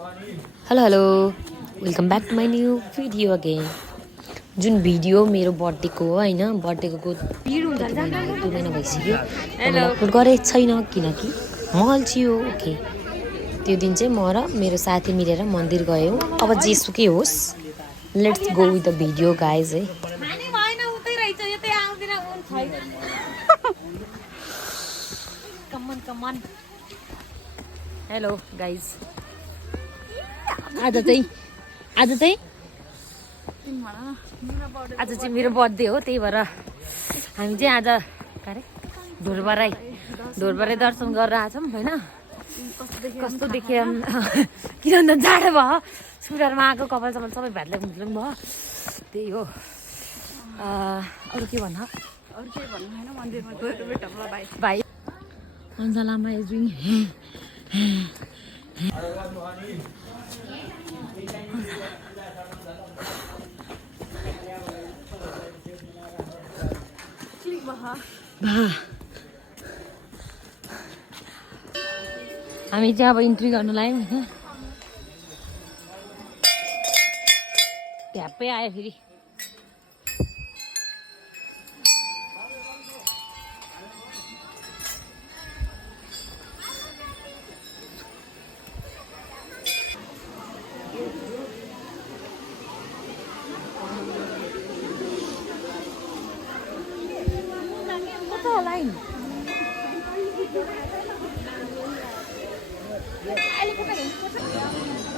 Hello welcome back to my new video again. जुन video मेरो बर्थडेको हो होइन, बर्थडेको 2 महिना भइसक्यो मैले अपलोड गरेको छैन किनकि म अल्छी हो। ओके, त्यो दिन चाहिँ म र मेरो साथी मिलेर मन्दिर गयौँ। अब जेसुकै होस्, let's go with the video guys है। हेलो गाइज, आज चाहिँ मेरो बर्थडे हो, त्यही भएर हामी चाहिँ आज अरे ढोरबाराई दर्शन गरेर आछौँ होइन। कस्तो देखेर किन जाडो भयो, सुरुवारमा आएको कपाल सपाल सबै भातले मुस्लिम भयो, त्यही हो। अरू के भन्नु होइन, मन्दिरमा भाइ अन्जा लामा इज डुइङ हामी चाहिँ अब इन्ट्री गर्नु लाग्यौँ होइन। झ्याप्पै आयो फेरि।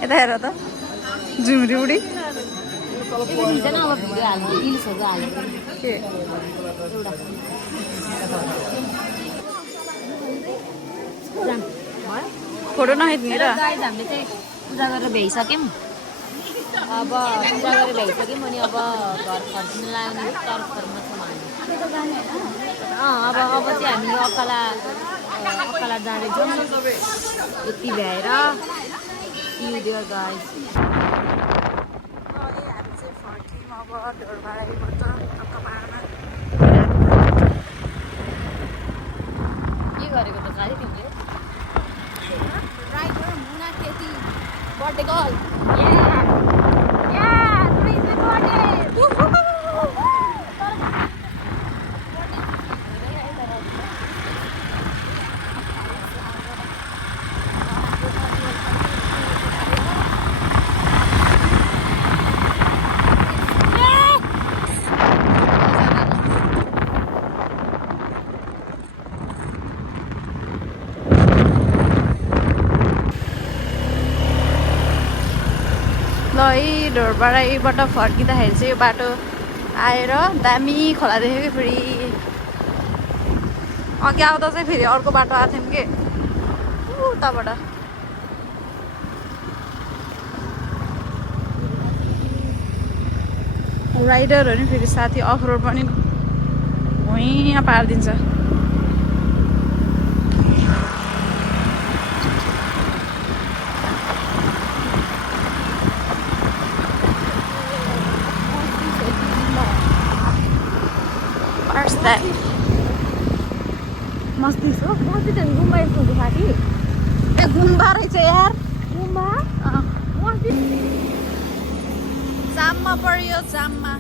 यता हेर त झुम्री उडी फोटो नखिच्ने र हामीले चाहिँ पूजा गरेर भ्याइसक्यौँ। अब पूजा गरेर भ्याइसक्यौँ अनि अब घर फर्किनु लाग्ने तर्फमा छौँ हामी। अब चाहिँ हामी अक्काला जाँदैछौँ। यति भ्याएर see you there guys। के गरेको त खालि तिमीले राइडर मुना केटी बर्थडे गर्ल टुडे बर्थडे। है ढोरबाराईबाट फर्किँदाखेरि चाहिँ यो बाटो आएर दामी खोला देख्यो कि फेरि अघि आउँदा चाहिँ फेरि अर्को बाटो आएको थियौँ कि उताबाट। राइडरहरू नि फेरि साथी अफ रोड पनि भुइँ पारिदिन्छ। मस्ती छ मस्ती त गुम्बा यस्तो साथी। ए गुम्बा रहेछ यार, गुम्बा जाममा पऱ्यो जाममा।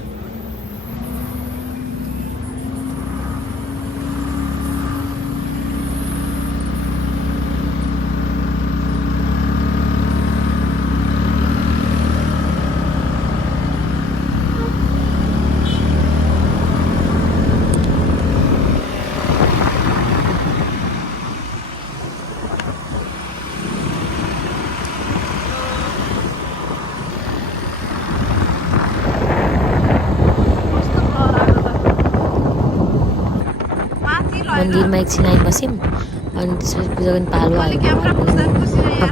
मन्दिरमा एकछिन आइबस्यौँ अनि त्यसपछि पूजा गर्ने पालो आयो।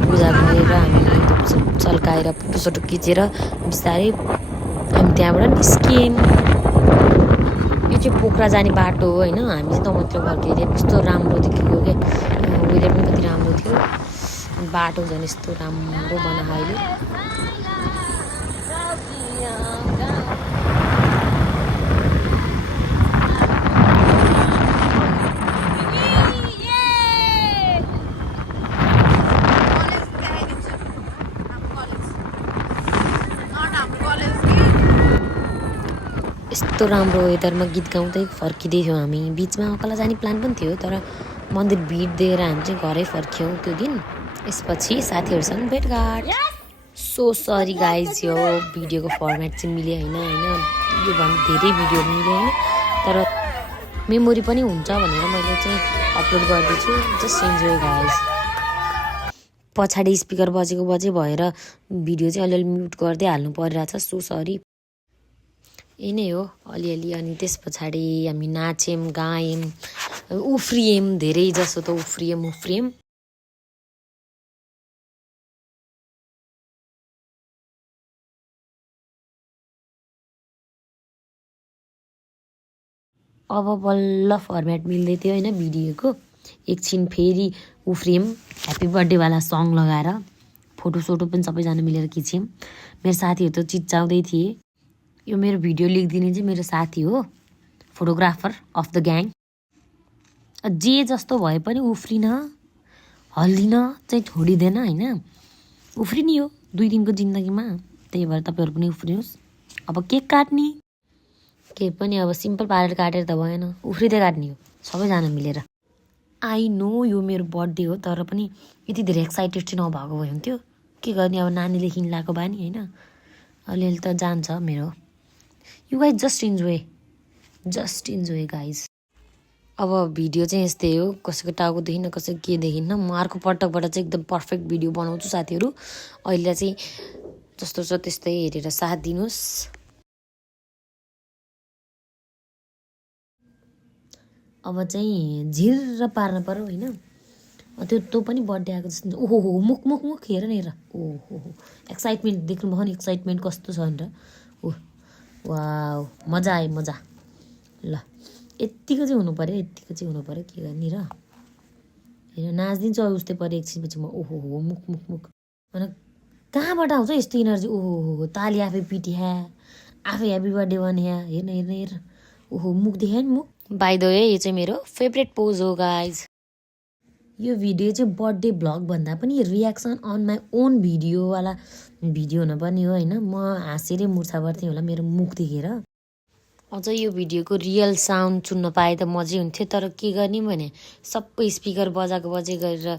पूजा गरेर हामीले चल्काएर फोटोसोटो खिचेर बिस्तारै हामी त्यहाँबाट निस्कियौँ। यो चाहिँ पोखरा जाने बाटो हो होइन। हामी चाहिँ तमत्र फर्केर कस्तो राम्रो देखेको क्या, वेदर पनि कति राम्रो थियो, बाटो झन् यस्तो राम्रो बनायो अहिले। यस्तो राम्रो वेदरमा गीत गाउँदै फर्किँदै थियौँ हामी। बिचमा कला जाने प्लान पनि थियो, तर मन्दिर भिड दिएर हामी चाहिँ घरै फर्क्यौँ त्यो दिन। यसपछि साथीहरूसँग भेटघाट। सो सरी गाइज, यो भिडियोको फर्मेट चाहिँ मिल्यो होइन योभन्दा धेरै भिडियो मिल्यो होइन, तर मेमोरी पनि हुन्छ भनेर मैले चाहिँ अपलोड गर्दैछु। Just enjoy guys. पछाडि स्पिकर बजेको भएर भिडियो चाहिँ अलिअलि म्युट गर्दै हाल्नु परिरहेछ। So sorry. यही नै हो अलिअलि। अनि त्यस पछाडि हामी नाच्यौँ, गायौँ, उफ्रियौँ, धेरै जसो त उफ्रियौँ। अब बल्ल फर्मेट मिल्दै थियो होइन भिडियोको। एकछिन फेरि उफ्रियौँ, ह्याप्पी बर्थडेवाला सङ लगाएर फोटोसोटो पनि सबैजना मिलेर खिच्यौँ। मेरो साथीहरू त चिच्चाउँदै थिए। यो मेरो भिडियो लेखिदिने चाहिँ मेरो साथी हो, फोटोग्राफर अफ द ग्याङ। जे जस्तो भए पनि उफ्रिन हल्लिन चाहिँ छोडिँदैन होइन। उफ्रिने हो 2 दिनको जिन्दगीमा, त्यही भएर तपाईँहरू पनि उफ्रिनुहोस्। अब केक काट्ने केही पनि अब सिम्पल पारेर काटेर त भएन, उफ्रिँदै काट्ने हो सबैजना मिलेर। आई नो यो मेरो बर्थडे हो, तर पनि यति धेरै एक्साइटेड चाहिँ नभएको भए हुन्थ्यो। के गर्ने अब, नानीले किन्लाको बानी होइन, अलिअलि त जान्छ मेरो। You guys just enjoy guys. अब भिडियो चाहिँ यस्तै हो, कसैको टाउको देखिन्न, कसैको के देखिन्न। म अर्को पटकबाट चाहिँ एकदम पर्फेक्ट भिडियो बनाउँछु साथीहरू। अहिले चाहिँ जस्तो छ त्यस्तै हेरेर साथ दिनुहोस्। अब चाहिँ झिर पार्न पर्यो होइन। त्यो पनि बर्थडे आएको जस्तो। ओहो मुख हेर न, हेर। ओहो एक्साइटमेन्ट देख्नुभयो नि, एक्साइटमेन्ट कस्तो छ भनेर। ओह वाउ, मजा आयो मजा। ल यत्तिको चाहिँ हुनु पऱ्यो के गर्ने र। होइन नाच्दिन्छु अब उस्तै पऱ्यो एकछिनपछि म। ओहो मुख होइन, कहाँबाट आउँछ यस्तो इनर्जी। ओहो ताली आफै पिट्या, आफै ह्याप्पी बर्थडे भन्या। हेर। ओहो मुख देखायो नि मुख। बाई द वे यो चाहिँ मेरो फेभरेट पोज हो गाइज। यो भिडियो चाहिँ बर्थडे भ्लग भन्दा पनि रियाक्सन अन माई ओन भिडियोवाला भिडियो हुनुपर्ने हो होइन। म हाँसेरै मुर्छा पर्थेँ होला मेरो मुख देखेर। अझ यो भिडियोको रियल साउन्ड सुन्न पाए त मजै हुन्थ्यो, तर के गर्ने भने सबै स्पिकर बजाएको गरेर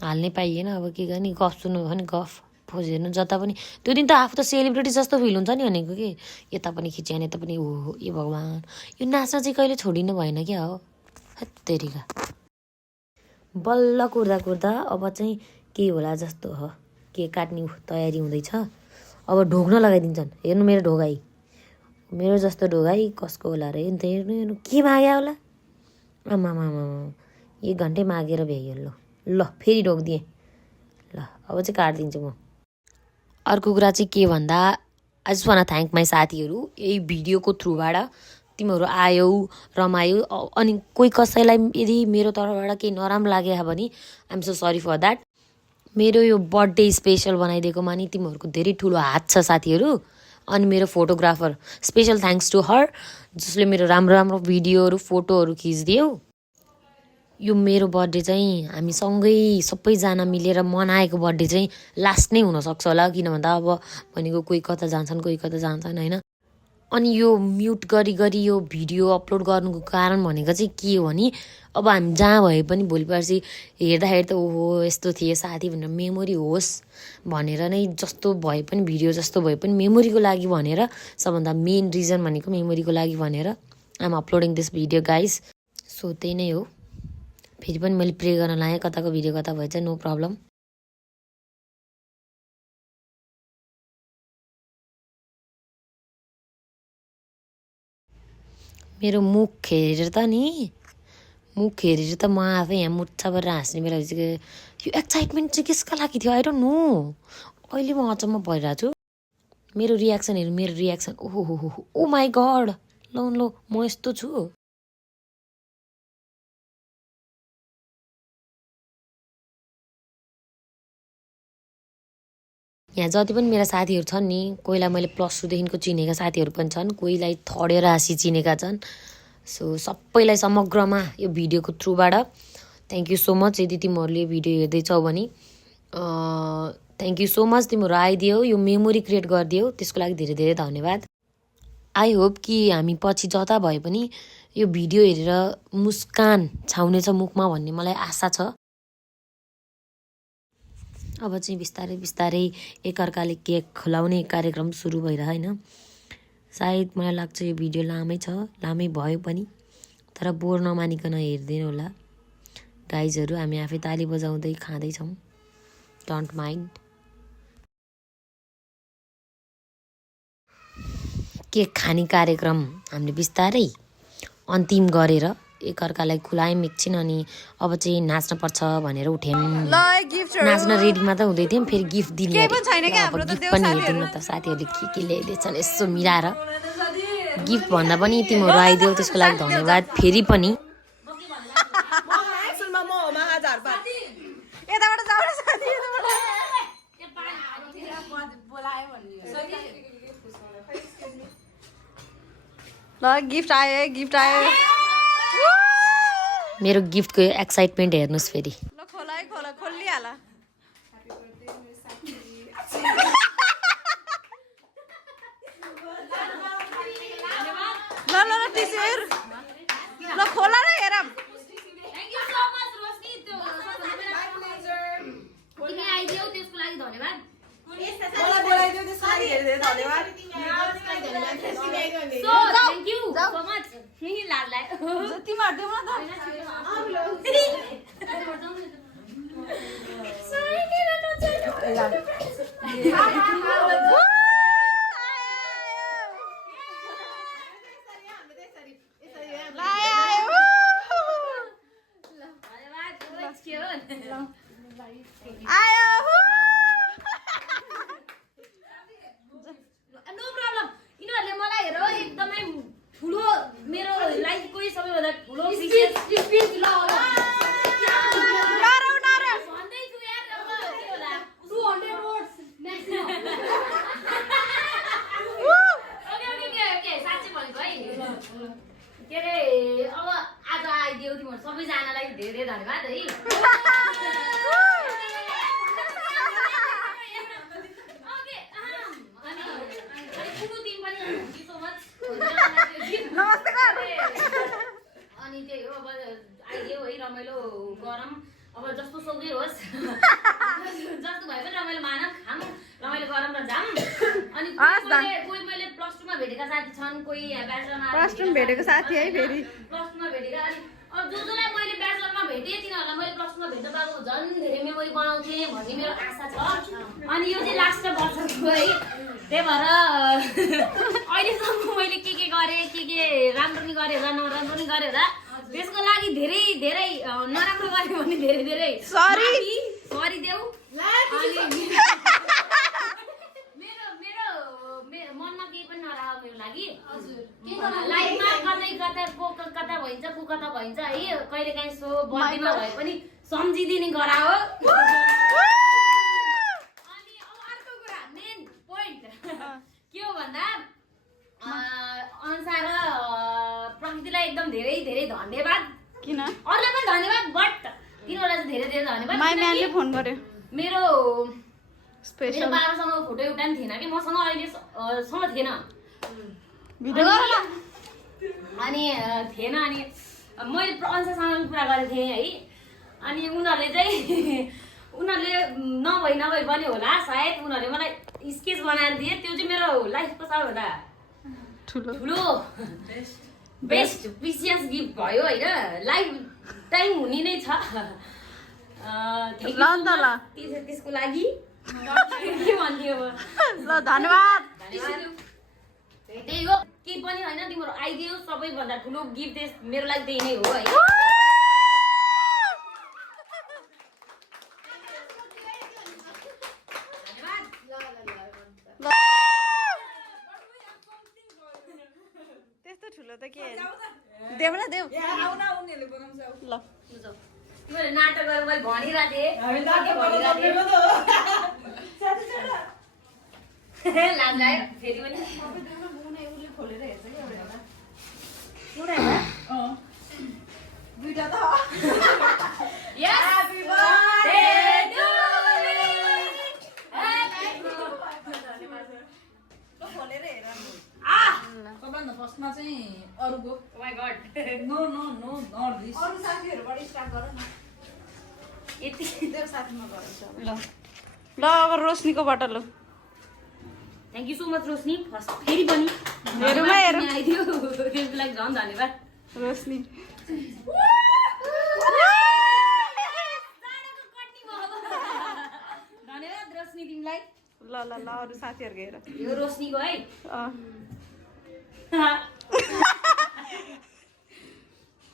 हाल्नै पाइएन। अब के गर्ने, गफ सुन्नु भयो भने गफ, पोज हेर्नु जता पनि। त्यो दिन त आफू त सेलिब्रिटी जस्तो फिल हुन्छ नि भनेको कि, यता पनि खिच्यो भने यता पनि। हो ए भगवान्, यो नाच्न चाहिँ कहिले छोडिनु भएन क्या हो। हत्तेरिका बल्ल कुर्दा अब चाहिँ के होला जस्तो हो। केक काट्ने तयारी हुँदैछ। अब ढोग्न लगाइदिन्छन्। हेर्नु मेरो ढोगाई, मेरो जस्तो ढोगाई कसको होला र। हेर्नु के माग्यो होला। आमा 1 घन्टै मागेर भ्याइयो। ल फेरि ढोगिदिएँ। ल अब चाहिँ काटिदिन्छु म। अर्को कुरा चाहिँ के भन्दा, I just one thank my साथीहरू। यही भिडियोको थ्रुबाट तिमीहरू आयौ, रमायौ। अनि कोही कसैलाई यदि मेरो तर्फबाट केही नराम्रो लाग्यो भने I'm so sorry for that. मेरो यो बर्थडे स्पेसल बनाइदिएकोमा नि तिमीहरूको धेरै ठुलो हात छ साथीहरू। अनि मेरो photographer special thanks to her, जसले मेरो राम्रो भिडियोहरू फोटोहरू खिचिदियो। यो मेरो बर्थडे चाहिँ हामी सँगै सबैजना मिलेर मनाएको बर्थडे चाहिँ लास्ट नै हुनसक्छ होला। किन भन्दा अब भनेको कोही कता जान्छन् होइन। अनि यो म्युट गरी यो भिडियो अपलोड गर्नुको कारण भनेको चाहिँ के हो भने, अब हामी जहाँ भए पनि भोलि पर्सि हेर्दाखेरि त ओहो यस्तो थिए साथी भनेर मेमोरी होस् भनेर नै, जस्तो भए पनि भिडियो जस्तो भए पनि मेमोरीको लागि भनेर, सबभन्दा मेन रिजन भनेको मेमोरीको लागि भनेर I'm uploading this video guys. So त्यही नै हो। फेरि पनि मैले प्रे गर्न लागेँ, कताको भिडियो कता भएछ, नो प्रब्लम। मेरो मुख हेरेर त म आफै यहाँ मुर्छा परेर हाँस्ने बेला भइसक्यो। यो एक्साइटमेन्ट चाहिँ कसका लागि थियो, आई डोन्ट नो। अहिले म अचम्म परिरहेको छु। मेरो रियाक्सन ओहो ओ माई गड। ल म यस्तो छु। यहाँ जति पनि मेरा साथीहरू छन् नि, कोहीलाई मैले +2 देखिको चिनेका साथीहरू पनि छन्, कोहीलाई 3rd इयर आसी चिनेका छन्। सो सबैलाई समग्रमा यो भिडियोको थ्रुबाट थ्याङ्क यू सो मच। यदि तिमीहरूले यो भिडियो हेर्दैछौ भने थ्याङ्क यू सो मच। तिमीहरू आइदियो, यो मेमोरी क्रिएट गरिदियो, त्यसको लागि धेरै धेरै धन्यवाद। आई होप कि हामी पछि जता भए पनि यो भिडियो हेरेर मुस्कान छाउनेछ मुखमा भन्ने मलाई आशा छ। अब चाहिँ बिस्तारै बिस्तारै एकअर्काले केक खुलाउने कार्यक्रम सुरु भइरह होइन। सायद मलाई लाग्छ यो भिडियो लामै छ, लामै भयो पनि, तर बोर नमानिकन हेर्दैन होला गाइजहरू। हामी आफै ताली बजाउँदै खाँदैछौँ, डोन्ट माइन्ड। केक खाने कार्यक्रम हामीले बिस्तारै अन्तिम गरेर एकअर्कालाई खुलायौँ एकछिन, अनि अब चाहिँ नाच्नुपर्छ भनेर उठ्यौँ। नाच्न रेडी मात्र हुँदै थियौँ, फेरि गिफ्ट दिने अब गिफ्ट पनि हेरिदिउँ न त साथीहरूले के ल्याइदिएछन् यसो मिलाएर। गिफ्ट भन्दा पनि तिमीहरू आइदेऊ त्यसको लागि धन्यवाद फेरि पनि। ल गिफ्ट आयो मेरो गिफ्टको एक्साइटमेन्ट हेर्नुहोस् फेरि। ल खोलिहाल। ल टिस्यु हेर, ल खोला र हेरम। सबैजनालाई धेरै धन्यवाद है। अनि त्यही हो, अब आइदियो है, रमाइलो गरौँ अब जस्तो सौकै होस् जस्तो भए पनि रमाइलो मानौँ, खाऊँ, रमाइलो गरौँ र जाऊँ। अनि कोही मैले प्लस 2 मा भेटेका साथी छन्, कोही ब्याचलरमा भेटेको साथी है, फेरि प्लस 2 मा भेटेका। अनि जसलाई मैले ब्याचलरमा भेटेँ तिनीहरूलाई मैले प्लस 2 मा भेट्न पाएको झन् धेरै मेमोरी बनाउँथेँ भन्ने मेरो आशा छ। अनि यो चाहिँ लास्ट वर्षको है, त्यही भएर अहिलेसम्म मैले के गरेँ, के राम्रो नि गरेँ होला नराम्रो नि गरेँ होला, त्यसको लागि धेरै धेरै नराम्रो गरेँ भने धेरै धेरै सरी देऊ। मेरो मनमा केही पनि नराख मेरो लागि। लाइफमा कता भइन्छ को कता भइन्छ है, कहिले काहीँ सो बर्थडेमा भए पनि सम्झिदिने गरा हो। अनि अब अर्को कुरा मेन पोइन्ट के हो भन्दा अनुसार प्रकृतिलाई एकदम धेरै धेरै धन्यवाद। किन अरूलाई पनि धन्यवाद, बट तिनीहरूलाई चाहिँ धेरै धेरै धन्यवाद। माइम्यानले फोन गर्यो, मेरो बाबासँग फोटो एउटा पनि थिएन कि मसँग, अहिलेसम्म थिएन अनि थिएन। अनि मैले अनुसारसँग कुरा गरेको थिएँ है। अनि उनीहरूले नभई पनि होला सायद, उनीहरूले मलाई स्केच बनाएर दिए। त्यो चाहिँ मेरो लाइफको सबैभन्दा ठुलो बेस्ट प्रिसियस गिफ्ट भयो होइन, लाइफ टाइम हुने नै छ। त्यसको लागि के भन्थ्यो ल धन्यवाद। त्यही हो, केही पनि होइन, तिम्रो आइदियो सबैभन्दा ठुलो गिफ्ट मेरो लागि त्यही नै हो है। त्यस्तो ठुलो त के देऊ न देऊ। ल तिमीहरूले नाटक गरेर मैले भनिरहेको थिएँ लाज लाग्यो फेरि पनि। भन्दा फर्स्टमा चाहिँ अरूको Oh my god. No no no not this अरू साथीहरूबाट स्टार्ट गर न यति तेरो साथीमा गरौँ ल ल अब रोशनीकोबाट ल thank you so much Roshni first फेरि पनि हेरौँ है, हेरौँ। आइदियो त्यसको लागि झन् धन्यवाद रोशनी धन्यवाद रोशनी तिमीलाई ल ल ल अरू साथीहरूको हेर यो रोशनीको है अँ,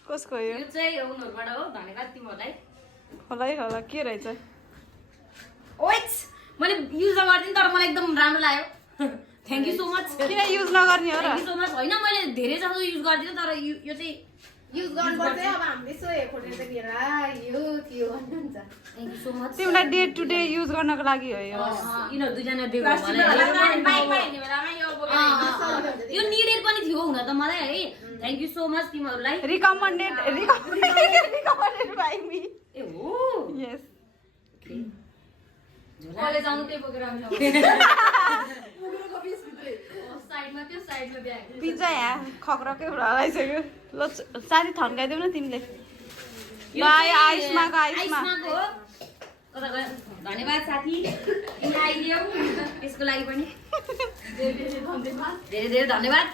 कसको हो यो यो चाहिँ उनीहरूबाट हो धन्यवाद तिमीहरूलाई होला है होला के रहेछ ओइट्स मैले युज गरिदिएँ तर मलाई एकदम राम्रो लाग्यो थ्याङ्क यू सो मच किन युज नगर्ने हो र थ्याङ्क यू सो मच होइन मैले धेरै जस्तो युज गरिदिनँ तर यो चाहिँ युज गर्नुपर्छ अब हामीले यसो खोटेर त के ला यो त्यो भन्नुहुन्छ थ्याङ्क यू सो मच तिमीलाई डे टु डे युज गर्नको लागि हो यो यिनीहरू दुईजना दिएको यो निडेड पनि थियो हुन त मलाई है थ्याङ्क यू सो मच तिमीहरूलाई रिकमेन्डेड बाइ मी ए हो यस कलेज आउनु त्यही बोकेर आउँछ साइडमा त्यो साइडमा ब्याग पिज्जा यहाँ खक्रकै लगाइसक्यो ल साथी थन्काइदेऊ न तिमीले ल आयो आइसमाको आइसमा आइसमाको हो कता गयो धन्यवाद साथी तिमी आइदियौ त्यसको लागि पनि धेरै धेरै धन्यवाद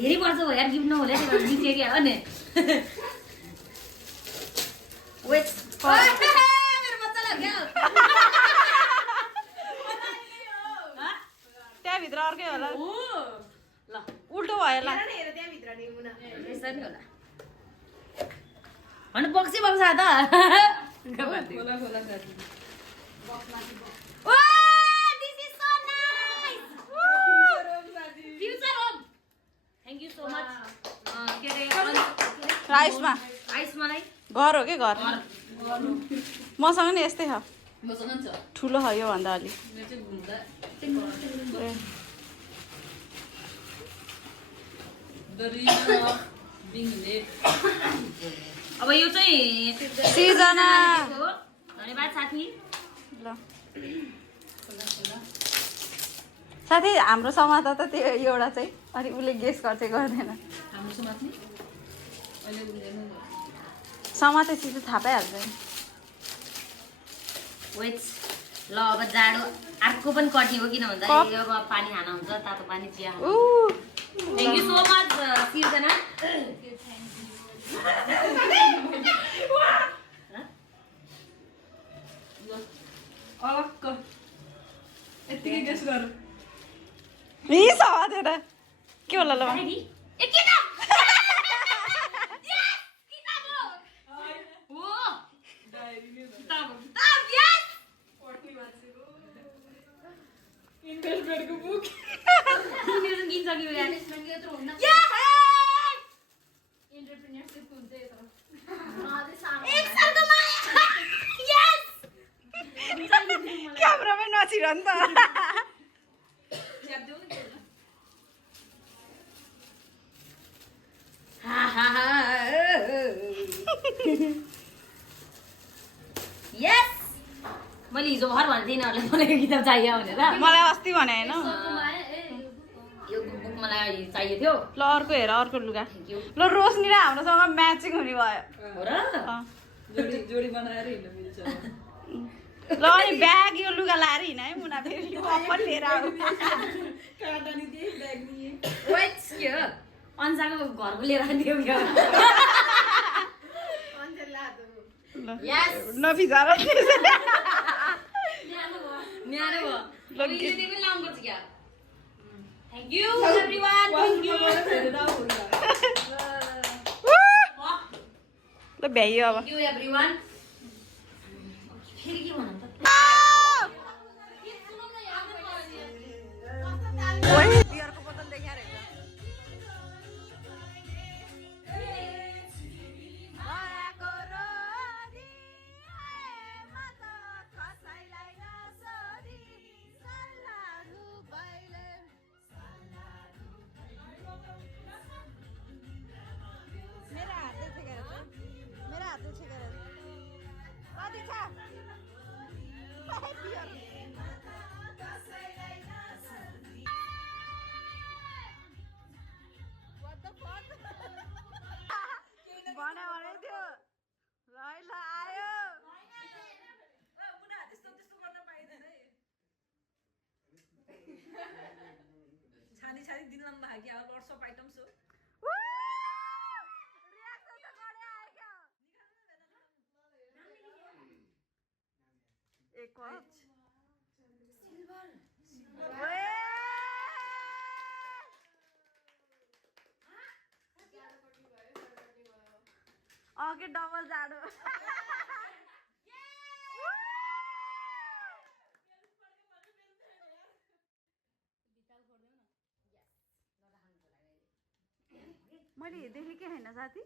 धेरै वर्ष भयो यार गिफ्ट नहोला बिचेरिया हो नि वेट मेरो बच्चा लाग्यो त्यहाँभित्र अर्कै होला ओ ल उल्टो भयो ल हेर त्यहाँभित्र नि मुना यसरी होला अनि बक्सी बक्सा त खोला खोला साथी Oh, this is so nice! Future home! Thank you so much. के अरे राइसमा आइस मलाई घर हो कि घर मसँग नि यस्तै छ मसँग नि छ ठुलो छ योभन्दा अलि मेरो चाहिँ घुम्दा ए, दरिया बिङ लेट अब यो चाहिँ सिर्जना हो। धन्यवाद साथी ल साथी हाम्रो समाज त त्यो एउटा चाहिँ अनि उसले गेस गर्छ गर्दैन हाम्रो समात्ने अहिले बुझ्दैन समातेपछि चाहिँ थाहा पाइहाल्छ नि। वेट ल अब जाडो अर्को पनि कटी हो किन भन्दा कप। अब पानी खाना हुन्छ तातो पानी चिया ऊ थ्याङ्क यू सो मच सिर्जना अलक्क यतिकै गेस गर यी समातेर के होला ल ए किताब Yes! किताब हो हो डायरी नै किताब yes! इन्भेस्टमेन्टको बुक तिमीहरू किन्छ कि यार इन्भेस्टमेन्ट यत्रो हुन्न Yes! एन्टरप्रेन्योरसिप हुन्छ यत्रो एक सालको माया Yes! क्यामेरामै नचिर नि त च्याप्देऊ न के होला हा हा हा Yes! मैले हिजो भर भन्थेँ यिनीहरूलाई मलाई यो किताब चाहियो भनेर मलाई अस्ति भने होइन यो बुक मलाई चाहिएको थियो ल अर्को हेर अर्को लुगा थ्याङ्क यू ल रोशनी र हाम्रोसँग म्याचिङ हुने भयो हो र अँ। जोडी जोडी बनाएर हिँड्नु मिल्छ ल अनि ब्याग यो लुगा लाएर हिँड है मुना फेरि यो अपन लिएर आऊ काटा नि दिए ब्याग दिए वेट के हो अन्साको घरको लिएर आइदियो क्या अन्जेल लादो ल Yes! नबिजार न्यानो भयो अब यो चाहिँ पनि लाउनु पर्छ क्या thank you everyone thank you ल भ्याइयो अब थ्याङ्क यू एभ्रिवान फेरि के भनौँ त ओइ बियरको बोतल देखाएर हेर मेरो हातले छेकेर क्या व्हाट्सएप आइटम्स हो रियाक्सन त गरे आयो क्या एक सिल्भर अघि डबल जाडो मैले देखेकै होइन साथी